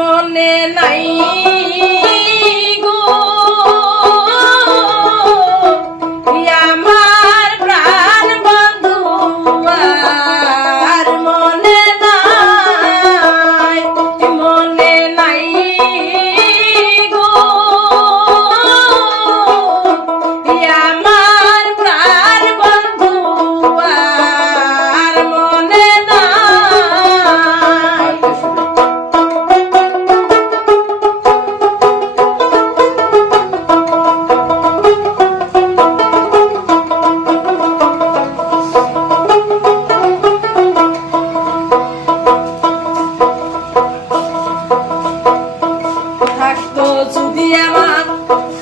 মনে নাই। 爹妈。